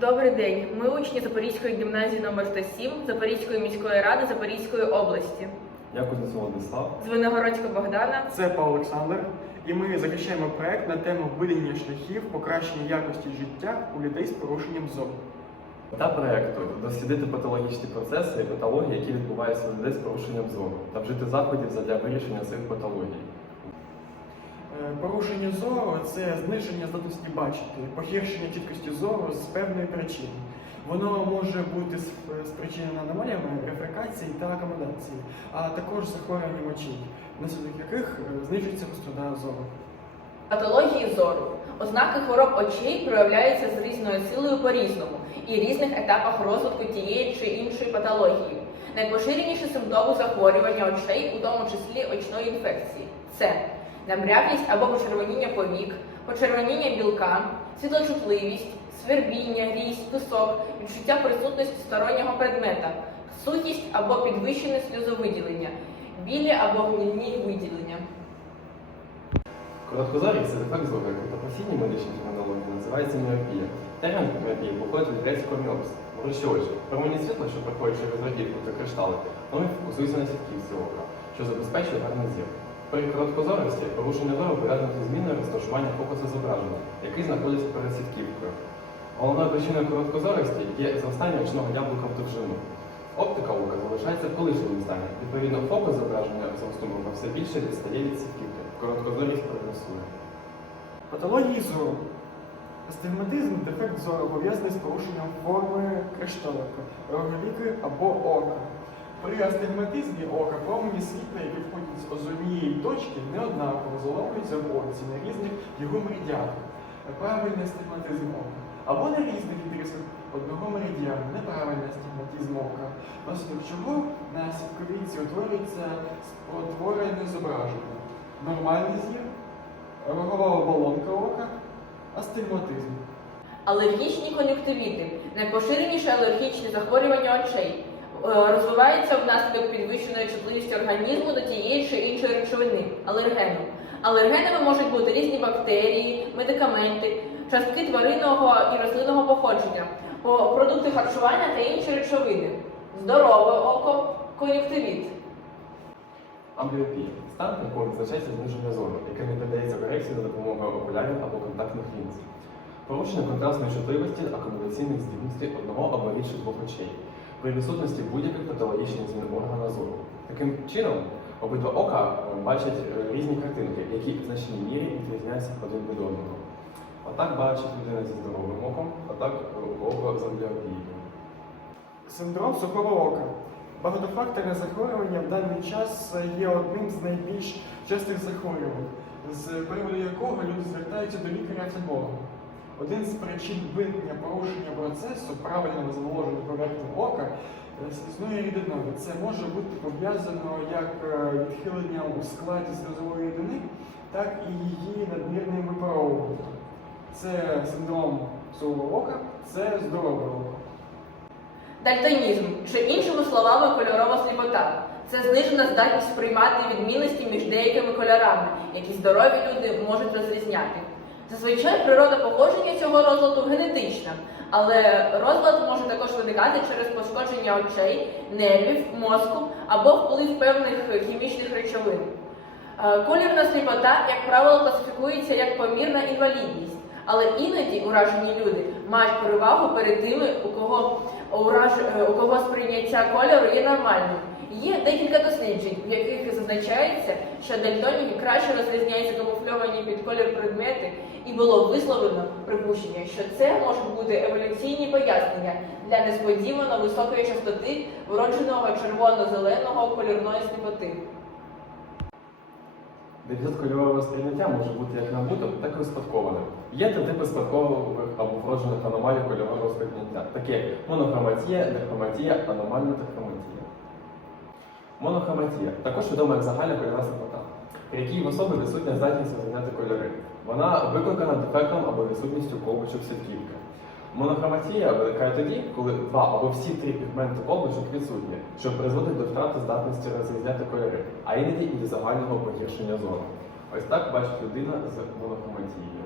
Добрий день. Ми учні Запорізької гімназії номер 107 Запорізької міської ради Запорізької області. Я Кузнецов Владислав. Звенигородська Богдана. Це Павло Олександр, і ми захищаємо проект на тему виділення шляхів покращення якості життя у людей з порушенням зору. Мета проекту дослідити патологічні процеси і патології, які відбуваються у людей з порушенням зору, та вжити заходів задля вирішення цих патологій. Е, Порушення зору це зниження здатності бачити, погіршення чіткості зору з певної причини. Воно може бути спричинено аномаліями рефракції та акомодації, а також захворюванням очей, внаслідок яких е, знижується гострота зору. Патології зору. Ознаки хвороб очей проявляються з різною силою по-різному і різних етапах розвитку тієї чи іншої патології. Найпоширеніші симптоми захворювання очей, у тому числі очної інфекції, це набряклість або почервоніння повік, почервоніння білка, світлочутливість, свербіння, різь, писок, відчуття присутності стороннього предмета, сухість або підвищене сльозовиділення, білі або гнильні виділення. Короткозорість це дефект зору, який по професійній медичній термінології називається міопія. Термін міопії походить від грецького міопс, ворожі очі. Промені світла, що проходять через рогівку та криштали, вони фокусуються на сітківці ока, що забезпечує гарний зір. При короткозорості порушення зору пов'язане зі зміною розташування фокусу зображення, який знаходиться перед сітківкою. Головною причиною короткозорості є зростання очного яблука в довжину. Оптика ока залишається в колишньому стані. Відповідно, фокус зображення за ока все більше відстає від сітківки. Короткозорість прогресує. Патології зору. Астигматизм дефект зору пов'язаний з порушенням форми кришталика, роговіки або ока. При астигматизмі ока промені точки, неоднаково заломлюються в на різних його меридіанах. Правильний астигматизм ока. Або на різних відрізках одного меридіану, неправильний астигматизм ока, внаслідок чого на сітковійці утворюється спотворене зображення. Нормальний зір, рогова оболонка ока, астигматизм. Алергічні кон'юнктивіти найпоширеніше алергічне захворювання очей. Е, Розвивається внаслідок підвищеної чутливості організму до тієї чи іншої речовини алергену. Алергенами можуть бути різні бактерії, медикаменти, частки тваринного і рослинного походження, продукти харчування та інші речовини. Здорове око кон'юнктивіт. Амбліопія стан, якому визначається зниження зору, яке не піддається корекції за допомогою окулярів або контактних лінз. Порушення контрастної чутливості акомодаційних здібностей одного або більше двох очей при відсутності будь-яких патологічних змін органа зору. Таким чином, обидва ока е, бачать е, різні картинки, які в значній мірі відрізняються один від одного. Отак бачить людина зі здоровим оком, а так е, око з амбліопією. Синдром сухого ока. Багатофакторне захворювання в даний час є одним з найбільш частих захворювань, з приводу якого люди звертаються до лікаря офтальмолога. Один з причин виникнення порушення процесу правильного зволоження поверхні ока е, слізною рідиною. Це може бути пов'язано як е, відхиленням у складі сльозової рідини, так і її надмірним випаровуванням. Це синдром сухого ока, це здорове око. Дальтонізм, чи іншими словами, кольорова сліпота. Це знижена здатність сприймати відмінності між деякими кольорами, які здорові люди можуть розрізняти. Зазвичай природа походження цього розладу генетична, але розлад може також виникати через пошкодження очей, нервів, мозку або вплив певних хімічних речовин. Е, Колірна сліпота, як правило, класифікується як помірна інвалідність, але іноді уражені люди мають перевагу перед тими, у кого ураж... е, у кого сприйняття кольору є нормальним. Є декілька досліджень, в яких зазначається, що дальтоніки краще розрізняються камуфльовані під колір предмети, і було висловлено припущення, що це можуть бути еволюційні пояснення для несподівано високої частоти вродженого червоно-зеленого колірної сліпоти. Дефіцит кольорового сприйняття може бути як набутим, так і успадкованим. Є три типи спадкових або вроджених аномалій кольорового такі як монохроматія, дихроматія, аномальна дихроматія. Монохроматія також відома як загальна кольорова сліпота, при якій в особи відсутня здатність розрізняти кольори. Вона викликана дефектом або відсутністю колбочок сітківки. Монохроматія виникає тоді, коли два або всі три пігменти колбочок відсутні, що призводить до втрати здатності розрізняти кольори, а іноді і до загального погіршення зору. Ось так бачить людина з монохроматією.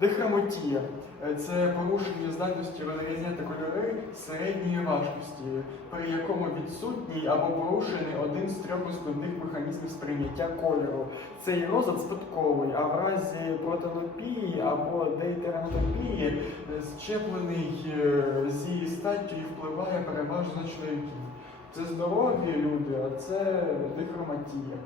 Дихромотія Е, це порушення здатності розрізняти кольори середньої важкості, при якому відсутній або порушений один з трьох основних механізмів сприйняття кольору. Цей розлад спадковий, а в разі протонопії або дейтеранотопії е, щеплений е, з статтю і впливає переважно чоловіків. Це здорові люди, а це дихроматія.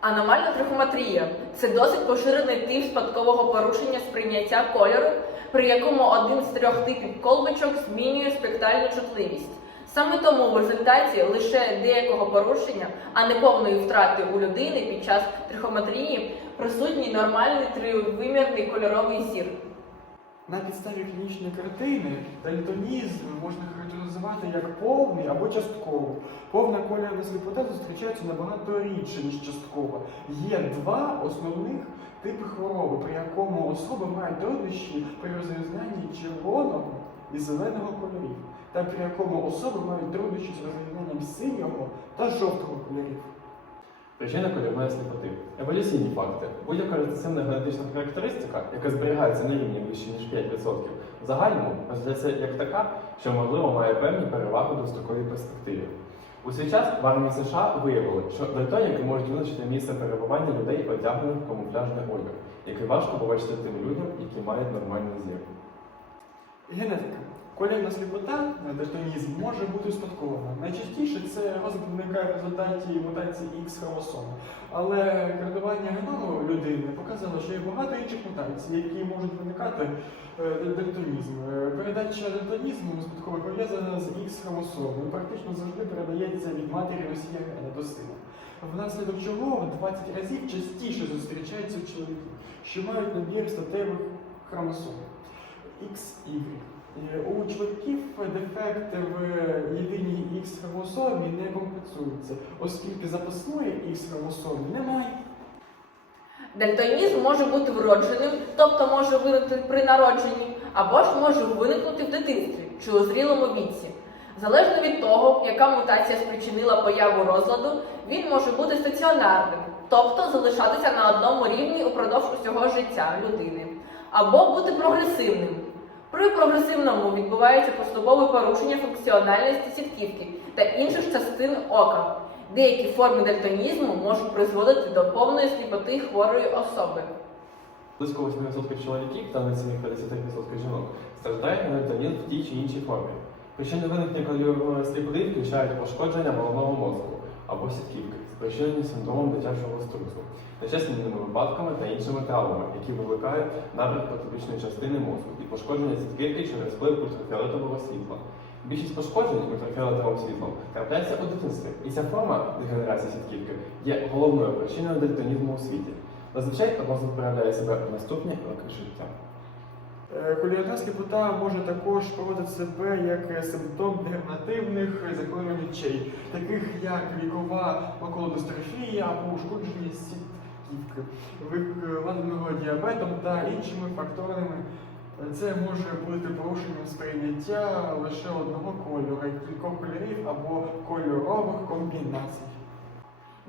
Аномальна трихометрія це досить поширений тип спадкового порушення сприйняття кольору, при якому один з трьох типів колбочок змінює спектральну чутливість. Саме тому в результаті лише деякого порушення, а не повної втрати у людини під час трихометрії присутній нормальний тривимірний кольоровий зір. На підставі клінічної картини дальтонізм можна характеризувати як повний або частковий. Повна кольорна сліпота зустрічається набагато рідше, ніж часткова. Є два основних типи хвороби, при якому особи мають труднощі при розрізнянні червоного і зеленого кольорів, та при якому особи мають труднощі з розрізнянням синього та жовтого кольорів. Причина кольорної сліпоти. Еволюційні факти. Будь-яка рецесивна генетична характеристика, яка зберігається на рівні вище ніж 5%, в загальному розглядається як така, що можливо має певні переваги в достроковій перспективі. У свій час в армії США виявили, що дальтоніки можуть визначити місце перебування людей, одягнених в камуфляжний одяг, який важко побачити тим людям, які мають нормальний зір. Генетика. Колірна сліпота, дальтонізм, може бути успадкована. Найчастіше це розвиток виникає в результаті мутації X хромосоми. Але кодування геному людини показало, що є багато інших мутацій, які можуть виникати е, дальтонізм. Е, Передача дальтонізму успадково пов'язана з X хромосомою. Практично завжди передається від матері носія до сина. Внаслідок чого в 20 разів частіше зустрічається у чоловіків, що мають набір статевих хромосом. XY. Е, У чоловіків дефекти в єдиній X хромосомі не компенсуються, оскільки запасної X хромосомі немає. Дальтонізм може бути вродженим, тобто може виникнути при народженні, або ж може виникнути в дитинстві чи у зрілому віці. Залежно від того, яка мутація спричинила появу розладу, він може бути стаціонарним, тобто залишатися на одному рівні упродовж усього життя людини, або бути прогресивним. При прогресивному відбувається поступове порушення функціональності сітківки та інших частин ока. Деякі форми дальтонізму можуть призводити до повної сліпоти хворої особи. Близько 8% чоловіків та не 7-50% жінок страждають на дальтонізм в тій чи іншій формі. Причини виникнення кольорової сліпоти включають пошкодження головного мозку або сітківки, спричинені синдромом дитячого струсу, нечесними випадками та іншими травмами, які викликають набряк патологічної частини мозку і пошкодження сітківки через вплив ультрафіолетового світла. Більшість пошкоджень ультрафіолетовим світлом трапляється у дитинстві, і ця форма дегенерації сітківки є головною причиною дальтонізму у світі. Зазвичай розвиток проявляє себе в наступні роки життя. Е, Кольорна сліпота може також проводити себе як симптом дегенеративних захворювань очей, таких як вікова макулодистрофія або ушкодження сітківки, викладеного діабетом та іншими факторами. Це може бути порушенням сприйняття лише одного кольору, кількох кольорів або кольорових комбінацій.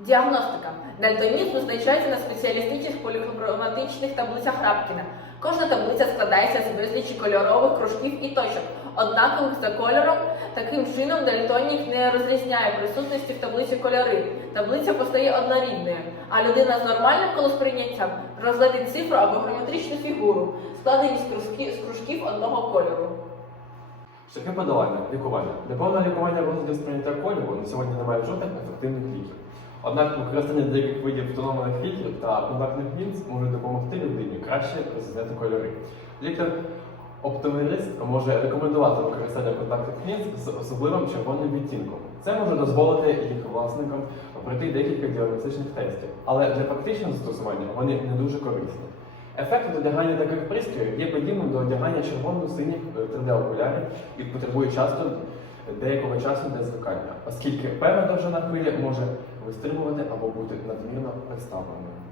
Діагностика. Дальтонізм визначається на спеціалістичних поліхроматичних таблицях Рапкіна. Кожна таблиця складається з безлічі кольорових кружків і точок, однакових за кольором. Таким чином, дальтонік не розрізняє присутності в таблиці кольори. Таблиця постає однорідною, а людина з нормальним колосприйняттям розглядить цифру або геометричну фігуру, складені з кружків одного кольору. Шляхи подолання, лікування. Повного лікування розладів сприйняття кольору на сьогодні немає жодних ефективних ліків. Однак використання деяких видів втонованих фільтрів та контактних лінз може допомогти людині краще розрізняти кольори. Лікар оптомерист може рекомендувати використання контактних лінз з особливим червоним відтінком. Це може дозволити їх власникам пройти декілька діагностичних тестів, але для практичного застосування вони не дуже корисні. Ефект одягання таких пристроїв є подібним до одягання червоно-синіх 3D-окулярів і потребує часто деякого часу для звикання, оскільки певна довжина хвилі може вистрибувати або бути надмірно представленою.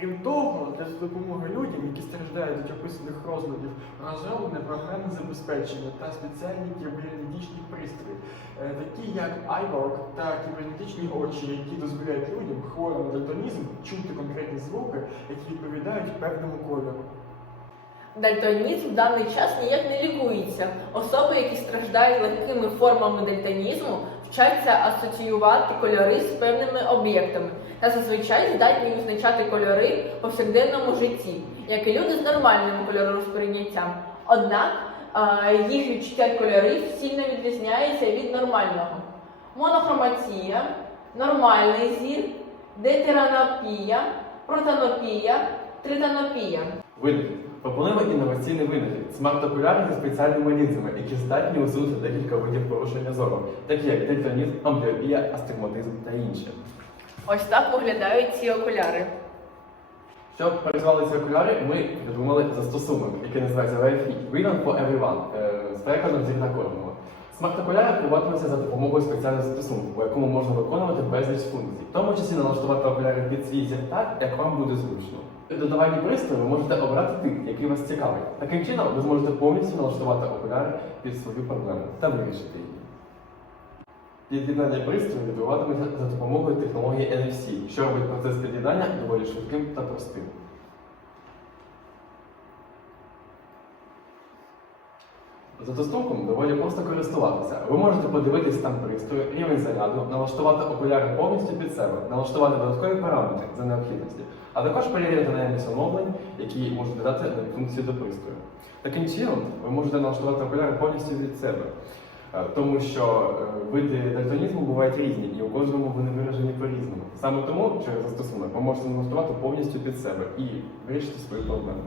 Крім того, для допомоги людям, які страждають від описаних розладів, розроблене програмне забезпечення та спеціальні кібернетичні пристрої, е, такі як iWork та кібернетичні очі, які дозволяють людям хворим на дальтонізм чути конкретні звуки, які відповідають певному кольору. Дальтонізм в даний час ніяк не лікується. Особи, які страждають легкими формами дальтонізму, вчаться асоціювати кольори з певними об'єктами та зазвичай здатні визначати кольори в повсякденному житті, як і люди з нормальним кольоросприйняттям. Однак їх відчуття кольорів сильно відрізняється від нормального. Монохроматія, нормальний зір, детеранопія, протанопія, тританопія. Винахід. Пропонуємо інноваційний винахід. Смарт-окуляри зі спеціальними лінзами, які здатні усунути декілька видів порушення зору, такі як дельтонізм, амбліопія, астигматизм та інші. Ось так виглядають ці окуляри. Щоб працювали ці окуляри, ми придумали застосунок, який називається Wi-Fi Vision for Everyone е, з перекладом зір на Смарт-окуляри приводитимуться за допомогою спеціального застосунку, у якому можна виконувати безліч функцій, в тому числі налаштувати окуляри під свій зір так, як вам буде зручно. При додаванні пристрою ви можете обрати тип, який вас цікавить. Таким чином ви зможете повністю налаштувати окуляри під свою проблему та вирішити її. Під'єднання пристрою відбуватиметься за допомогою технології NFC, що робить процес під'єднання доволі швидким та простим. Застосунком доволі просто користуватися. Ви можете подивитись стан пристрою, рівень заряду, налаштувати окуляри повністю під себе, налаштувати додаткові параметри за необхідності, а також перевірити наявність оновлень, які можуть додати нові функції до пристрою. Таким чином, ви можете налаштувати окуляри повністю від себе, Е, тому що е, види дальтонізму бувають різні, і у кожному вони виражені по-різному. Саме тому через застосунок ви можете налаштувати повністю під себе і вирішити свої проблеми.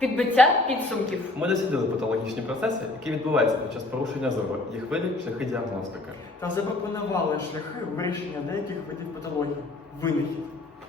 Підбиття підсумків. Ми дослідили патологічні процеси, які відбуваються під час порушення зору, їх види, шляхи діагностики. Та запропонували шляхи вирішення деяких видів патології. Винахід.